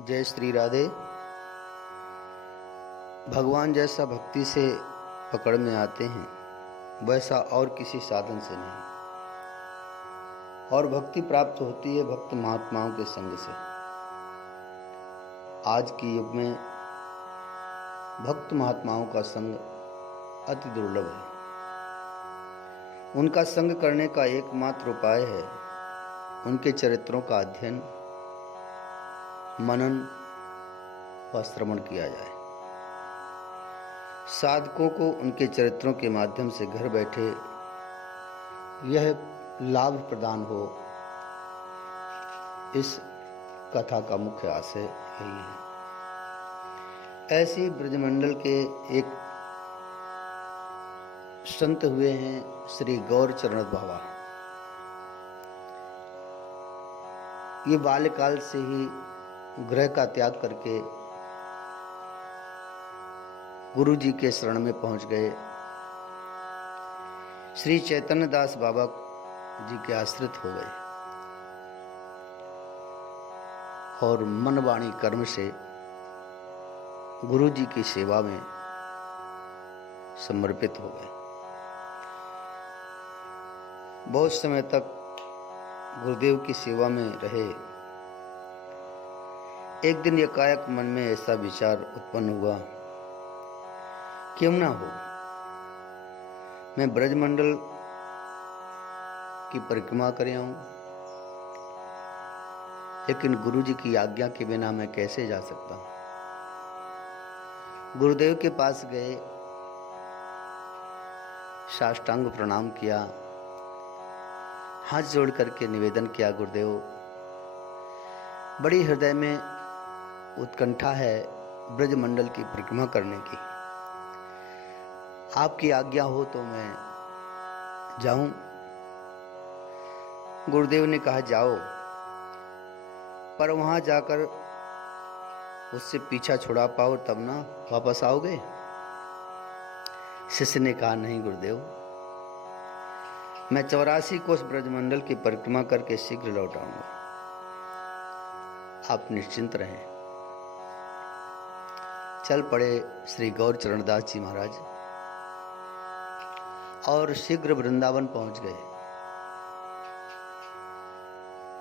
जय श्री राधे। भगवान जैसा भक्ति से पकड़ में आते हैं वैसा और किसी साधन से नहीं, और भक्ति प्राप्त होती है भक्त महात्माओं के संग से। आज के युग में भक्त महात्माओं का संग अति दुर्लभ है। उनका संग करने का एकमात्र उपाय है उनके चरित्रों का अध्ययन, मनन व श्रवण किया जाए। साधकों को उनके चरित्रों के माध्यम से घर बैठे यह लाभ प्रदान हो, इस कथा का मुख्य आशय यही है। ऐसी ब्रजमंडल के एक संत हुए हैं श्री गौरचरण बाबा। ये बाल्यकाल से ही गृह का त्याग करके गुरु जी के शरण में पहुंच गए। श्री चैतन्य दास बाबा जी के आश्रित हो गए और मन वाणी कर्म से गुरु जी की सेवा में समर्पित हो गए। बहुत समय तक गुरुदेव की सेवा में रहे। एक दिन एकाएक मन में ऐसा विचार उत्पन्न हुआ, क्यों ना हो मैं ब्रजमंडल की परिक्रमा कर आऊं, लेकिन गुरु जी की आज्ञा के बिना मैं कैसे जा सकता हूं। गुरुदेव के पास गए, साष्टांग प्रणाम किया, हाथ जोड़ करके निवेदन किया, गुरुदेव बड़ी हृदय में उत्कंठा है ब्रजमंडल की परिक्रमा करने की, आपकी आज्ञा हो तो मैं जाऊं। गुरुदेव ने कहा जाओ, पर वहां जाकर उससे पीछा छुड़ा पाओ तब ना वापस आओगे। शिष्य ने कहा नहीं गुरुदेव, मैं 84 कोस ब्रजमंडल की परिक्रमा करके शीघ्र लौट आऊंगा, आप निश्चिंत रहें। चल पड़े श्री गौरचरण दास जी महाराज और शीघ्र वृंदावन पहुंच गए।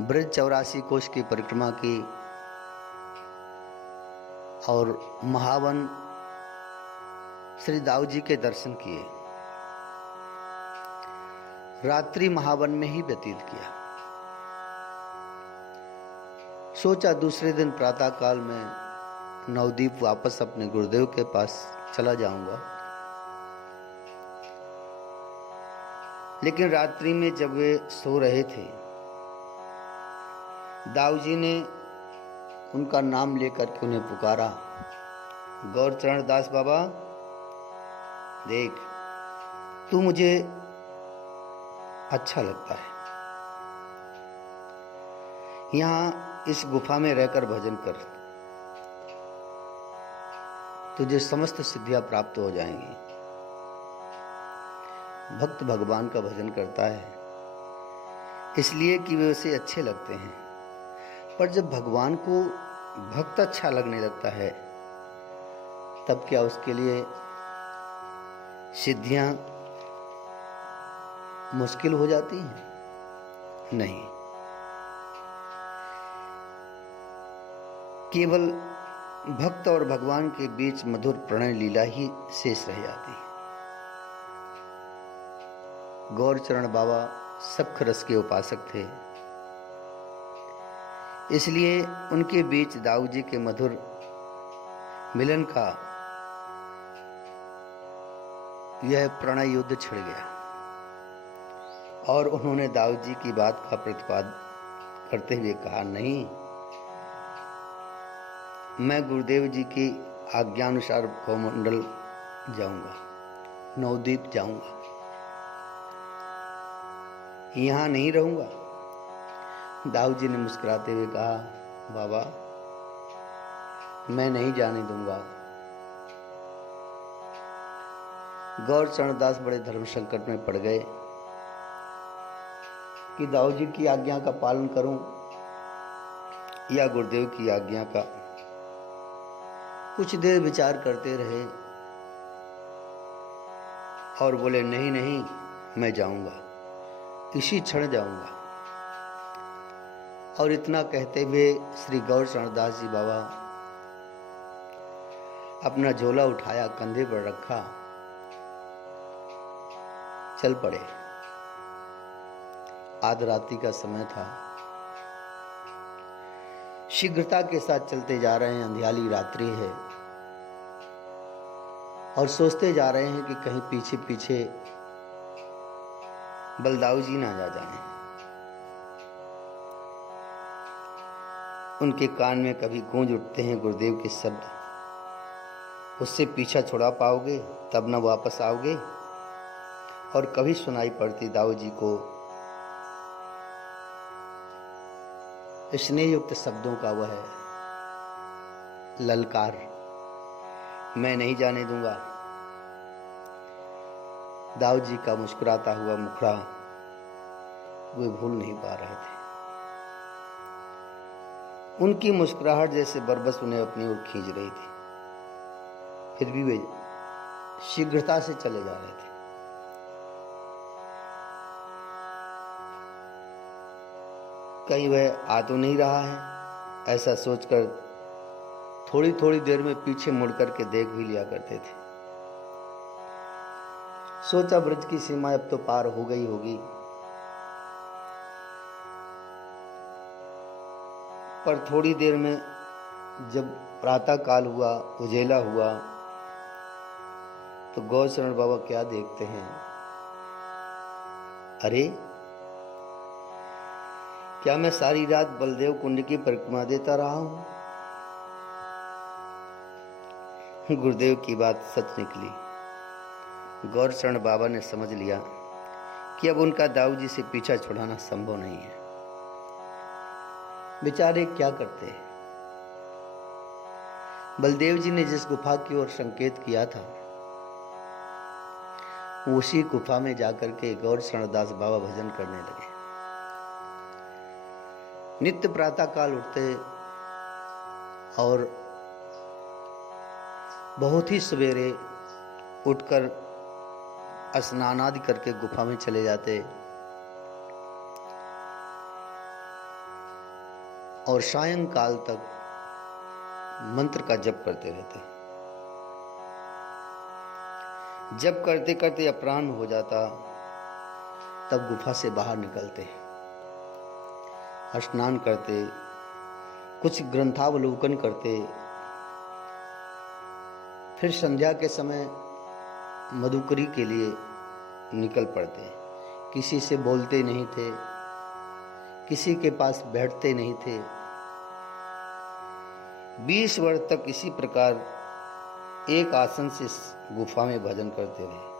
ब्रज 84 कोश की परिक्रमा की और महावन श्री दाऊ जी के दर्शन किए। रात्रि महावन में ही व्यतीत किया। सोचा दूसरे दिन प्रातः काल में नवदीप वापस अपने गुरुदेव के पास चला जाऊंगा, लेकिन रात्रि में जब वे सो रहे थे, दाऊ जी ने उनका नाम लेकर के उन्हें पुकारा, गौरचरण दास बाबा देख, तू मुझे अच्छा लगता है, यहाँ इस गुफा में रहकर भजन कर, तुझे समस्त सिद्धियां प्राप्त हो जाएंगी। भक्त भगवान का भजन करता है इसलिए कि वे उसे अच्छे लगते हैं, पर जब भगवान को भक्त अच्छा लगने लगता है तब क्या उसके लिए सिद्धियां मुश्किल हो जाती हैं? नहीं, केवल भक्त और भगवान के बीच मधुर प्रणय लीला ही शेष रह जाती है। गौरचरण बाबा सख्त रस के उपासक थे, इसलिए उनके बीच दाऊ जी के मधुर मिलन का यह प्रणय युद्ध छिड़ गया और उन्होंने दाऊ जी की बात का प्रतिपाद करते हुए कहा, नहीं, मैं गुरुदेव जी की आज्ञानुसार गौमंडल जाऊंगा, नवदीप जाऊंगा, यहां नहीं रहूंगा। दाऊ जी ने मुस्कुराते हुए कहा, बाबा मैं नहीं जाने दूंगा। गौरचरण दास बड़े धर्म संकट में पड़ गए कि दाऊ जी की आज्ञा का पालन करूं या गुरुदेव की आज्ञा का कुछ देर विचार करते रहे और बोले, नहीं नहीं, मैं जाऊंगा, इसी क्षण जाऊंगा। और इतना कहते हुए श्री गौरचरण दास जी बाबा अपना झोला उठाया, कंधे पर रखा, चल पड़े। आध रात्रि का समय था। शीघ्रता के साथ चलते जा रहे हैं, अंधियाली रात्रि है, और सोचते जा रहे हैं कि कहीं पीछे पीछे बलदाऊ जी ना जा जाएं। उनके कान में कभी गूंज उठते हैं गुरुदेव के शब्द, उससे पीछा छुड़ा पाओगे तब न वापस आओगे। और कभी सुनाई पड़ती दाऊ जी को स्नेह युक्त शब्दों का वह ललकार, मैं नहीं जाने दूंगा। दाऊ जी का मुस्कुराता हुआ मुखड़ा वे भूल नहीं पा रहे थे। उनकी मुस्कुराहट जैसे बरबस उन्हें अपनी ओर खींच रही थी, फिर भी वे शीघ्रता से चले जा रहे थे। कहीं वह आ तो नहीं रहा है, ऐसा सोचकर थोड़ी थोड़ी देर में पीछे मुड़ करके देख भी लिया करते थे। सोचा ब्रज की सीमा अब तो पार हो गई होगी, पर थोड़ी देर में जब प्रातः काल हुआ, उजेला हुआ, तो गौरचरण बाबा क्या देखते हैं, अरे क्या मैं सारी रात बलदेव कुंड की परिक्रमा देता रहा हूं? गुरुदेव की बात सच निकली। गौरचरण बाबा ने समझ लिया कि अब उनका दाऊ जी से पीछा छुड़ाना संभव नहीं है। बेचारे क्या करते हैं। बलदेव जी ने जिस गुफा की ओर संकेत किया था, उसी गुफा में जाकर के गौरचरण दास बाबा भजन करने लगे। नित्य प्रातः काल उठते और बहुत ही सवेरे उठकर स्नान आदि करके गुफा में चले जाते और सायंकाल तक मंत्र का जप करते रहते। जप करते करते अपराह्न हो जाता, तब गुफा से बाहर निकलते, स्नान करते, कुछ ग्रंथावलोकन करते, फिर संध्या के समय मधुकरी के लिए निकल पड़ते। किसी से बोलते नहीं थे, किसी के पास बैठते नहीं थे। 20 वर्ष तक इसी प्रकार एक आसन से गुफा में भजन करते रहे।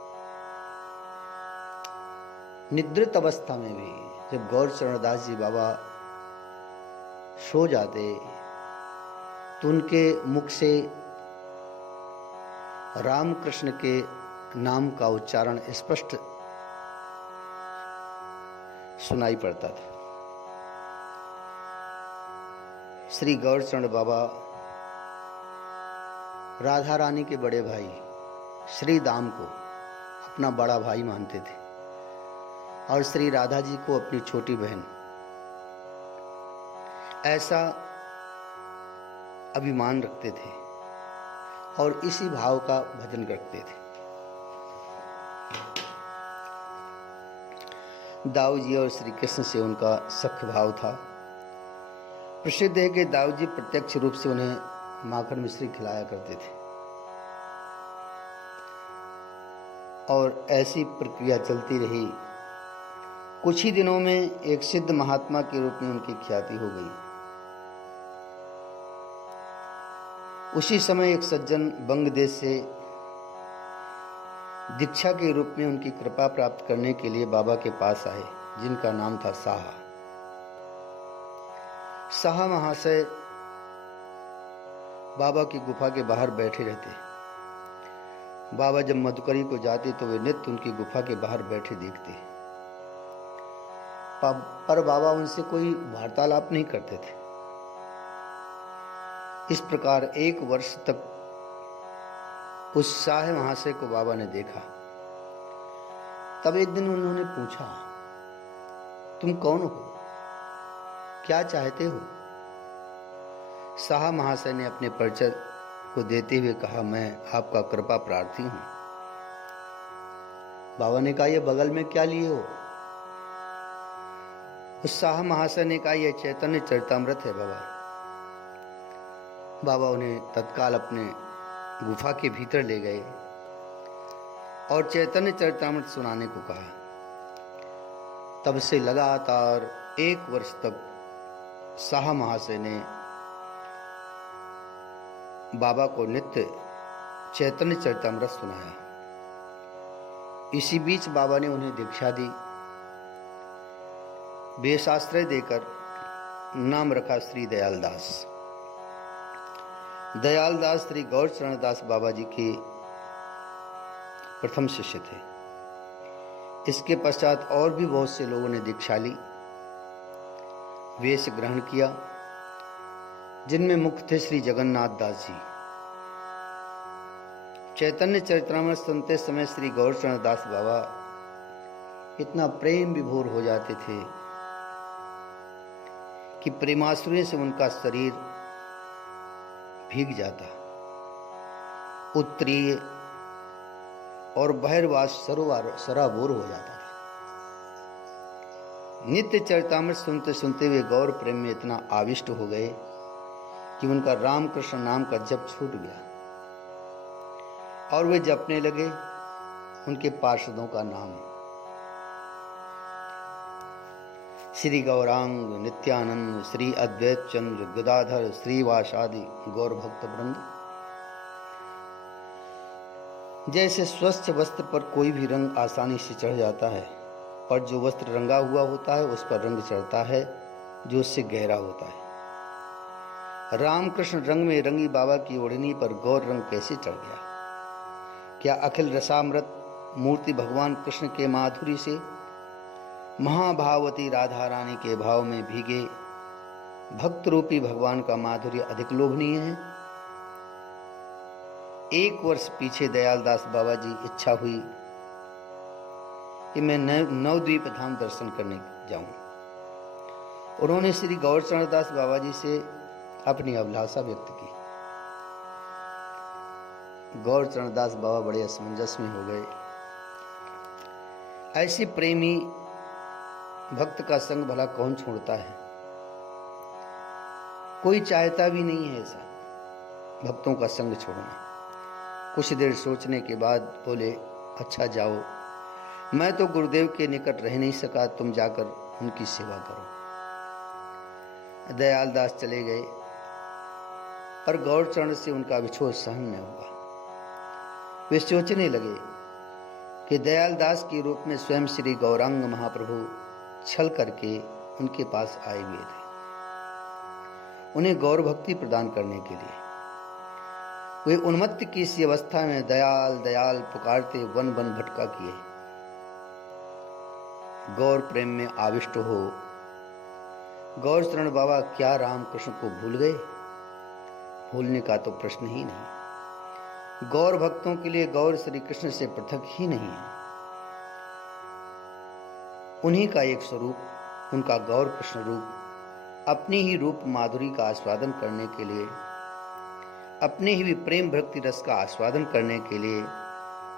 निद्रित अवस्था में भी जब गौरचरण दास जी बाबा सो जाते तो उनके मुख से रामकृष्ण के नाम का उच्चारण स्पष्ट सुनाई पड़ता था। श्री गौरचरण बाबा राधा रानी के बड़े भाई श्री दाम को अपना बड़ा भाई मानते थे और श्री राधा जी को अपनी छोटी बहन, ऐसा अभिमान रखते थे और इसी भाव का भजन करते थे। दाऊ जी और श्री कृष्ण से उनका सख्य भाव था। प्रसिद्ध है कि दाऊ जी प्रत्यक्ष रूप से उन्हें माखन मिश्री खिलाया करते थे और ऐसी प्रक्रिया चलती रही। कुछ ही दिनों में एक सिद्ध महात्मा के रूप में उनकी ख्याति हो गई। उसी समय एक सज्जन बंग देश से दीक्षा के रूप में उनकी कृपा प्राप्त करने के लिए बाबा के पास आए, जिनका नाम था साहा। साहा महाशय बाबा की गुफा के बाहर बैठे रहते। बाबा जब मधुकरी को जाते तो वे नित्य उनकी गुफा के बाहर बैठे देखते, पर बाबा उनसे कोई वार्तालाप नहीं करते थे। इस प्रकार 1 वर्ष तक उस शाह महाशय को बाबा ने देखा। तब एक दिन उन्होंने पूछा, तुम कौन हो, क्या चाहते हो? शाह महाशय ने अपने परिचय को देते हुए कहा, मैं आपका कृपा प्रार्थी हूं। बाबा ने कहा, यह बगल में क्या लिए हो? उस शाह महाशय ने कहा, यह चैतन्य चरितामृत है बाबा। बाबा उन्हें तत्काल अपने गुफा के भीतर ले गए और चैतन्य चरितामृत सुनाने को कहा। तब से लगातार 1 वर्ष तक शाह महाशय ने बाबा को नित्य चैतन्य चरितामृत सुनाया। इसी बीच बाबा ने उन्हें दीक्षा दी। वेशाश्रय देकर नाम रखा श्री दयालदास। दयालदास श्री गौरचरण दास बाबा जी के प्रथम शिष्य थे। इसके पश्चात और भी बहुत से लोगों ने दीक्षा ली, वेश ग्रहण किया, जिनमें मुख्य थे श्री जगन्नाथ दास जी। चैतन्य चरितामृत सुनते समय श्री गौरचरण दास बाबा इतना प्रेम विभोर हो जाते थे कि प्रेमाश्रुओं से उनका शरीर भीग जाता। उत्तरीय और बहिर्वास सराबोर हो जाता था। नित्य चरितामृत सुनते सुनते वे गौर प्रेम में इतना आविष्ट हो गए कि उनका रामकृष्ण नाम का जप छूट गया और वे जपने लगे उनके पार्षदों का नाम, श्री गौरांग, नित्यानंद, श्री अद्वैत चंद्र, गदाधर, श्रीवास आदि गौर भक्त वृंद। जैसे स्वच्छ वस्त्र पर कोई भी रंग आसानी से चढ़ जाता है, पर जो वस्त्र रंगा हुआ होता है उस पर रंग चढ़ता है जो उससे गहरा होता है। रामकृष्ण रंग में रंगी बाबा की ओढ़नी पर गौर रंग कैसे चढ़ गया? क्या अखिल रसामृत मूर्ति भगवान कृष्ण के माधुरी से महाभावती राधा रानी के भाव में भीगे भक्त रूपी भगवान का माधुर्य अधिक लोभनीय है? 1 वर्ष पीछे दयालदास बाबा जी इच्छा हुई कि मैं नवद्वीप धाम दर्शन करने जाऊं। उन्होंने श्री गौरचरण दास बाबा जी से अपनी अभिलाषा व्यक्त की। गौरचरण दास बाबा बड़े असमंजस में हो गए। ऐसी प्रेमी भक्त का संग भला कौन छोड़ता है? कोई चाहता भी नहीं है ऐसा भक्तों का संग छोड़ना। कुछ देर सोचने के बाद बोले, अच्छा जाओ, मैं तो गुरुदेव के निकट रह नहीं सका, तुम जाकर उनकी सेवा करो। दयालदास चले गए, पर गौरचरण से उनका विछोह सहन न हुआ। वे सोचने लगे कि दयालदास के रूप में स्वयं श्री गौरांग महाप्रभु छल करके उनके पास आए हुए थे उन्हें गौर भक्ति प्रदान करने के लिए। वे उन्मत्त की इसी अवस्था में दयाल दयाल पुकारते वन वन भटका किए। गौर प्रेम में आविष्ट हो गौरचरण बाबा क्या रामकृष्ण को भूल गए? भूलने का तो प्रश्न ही नहीं। गौर भक्तों के लिए गौर श्री कृष्ण से पृथक ही नहीं है। उन्हीं का एक स्वरूप, उनका गौर कृष्ण रूप अपनी ही रूप माधुरी का आस्वादन करने के लिए, अपने ही प्रेम भक्ति रस का आस्वादन करने के लिए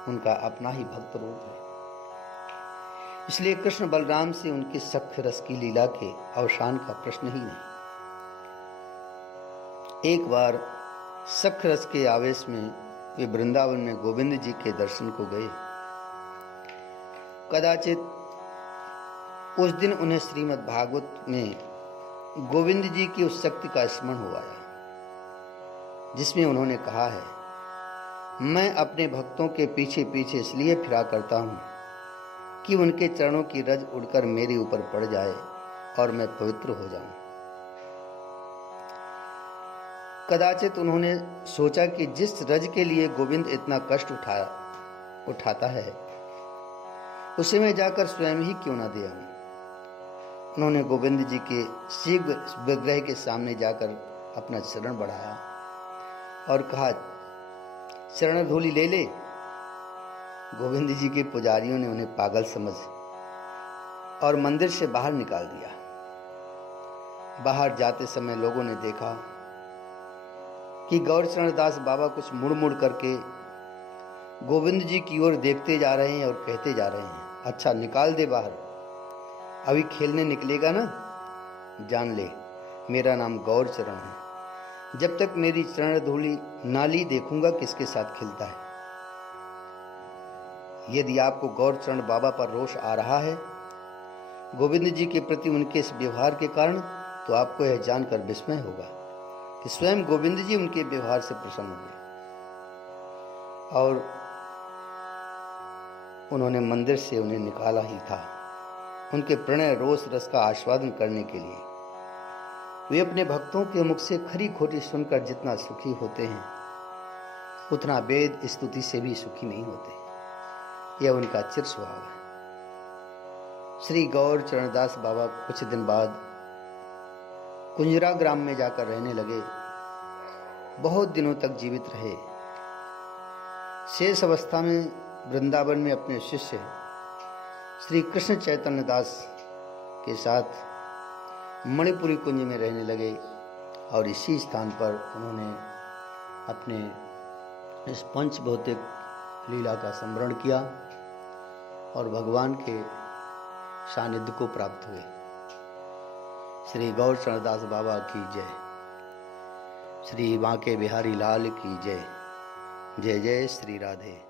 उनका अपना ही भक्त रूप है। इसलिए कृष्ण बलराम से उनकी सख्त रस की लीला के अवसान का प्रश्न ही नहीं। एक बार सख्त रस के आवेश में वे वृंदावन में गोविंद जी के दर्शन को गए। कदाचित उस दिन उन्हें श्रीमद् भागवत में गोविंद जी की उस शक्ति का स्मरण हो आया जिसमें उन्होंने कहा है, मैं अपने भक्तों के पीछे पीछे इसलिए फिरा करता हूं कि उनके चरणों की रज उड़कर मेरे ऊपर पड़ जाए और मैं पवित्र हो जाऊं। कदाचित उन्होंने सोचा कि जिस रज के लिए गोविंद इतना कष्ट उठाता है उसे मैं जाकर स्वयं ही क्यों ना दे आऊं। उन्होंने गोविंद जी के शीघ्र विग्रह के सामने जाकर अपना चरण बढ़ाया और कहा, चरण धूलि ले ले। गोविंद जी के पुजारियों ने उन्हें पागल समझ और मंदिर से बाहर निकाल दिया। बाहर जाते समय लोगों ने देखा कि गौरचरण दास बाबा कुछ मुड़ मुड़ करके गोविंद जी की ओर देखते जा रहे हैं और कहते जा रहे हैं, अच्छा निकाल दे बाहर, अभी खेलने निकलेगा ना, जान ले मेरा नाम गौरचरण है, जब तक मेरी चरण धूलि नाली देखूंगा किसके साथ खेलता है। यदि आपको गौरचरण बाबा पर रोष आ रहा है गोविंद जी के प्रति उनके इस व्यवहार के कारण, तो आपको यह जानकर विस्मय होगा कि स्वयं गोविंद जी उनके व्यवहार से प्रसन्न हुए और उन्होंने मंदिर से उन्हें निकाला ही था। उनके प्रणय रोष रस का आस्वादन करने के लिए वे अपने भक्तों के मुख से खरी खोटी सुनकर जितना सुखी होते हैं उतना वेद स्तुति से भी सुखी नहीं होते। यह उनका चिर स्वभाव है। श्री गौर चरणदास बाबा कुछ दिन बाद कुंजरा ग्राम में जाकर रहने लगे। बहुत दिनों तक जीवित रहे। शेष अवस्था में वृंदावन में अपने शिष्य श्री कृष्ण चैतन्य दास के साथ मणिपुरी कुंज में रहने लगे और इसी स्थान पर उन्होंने अपने इस पंच भौतिक लीला का स्मरण किया और भगवान के सानिध्य को प्राप्त हुए। श्री गौर चरणदास बाबा की जय। श्री बांके बिहारी लाल की जय। जय जय श्री राधे।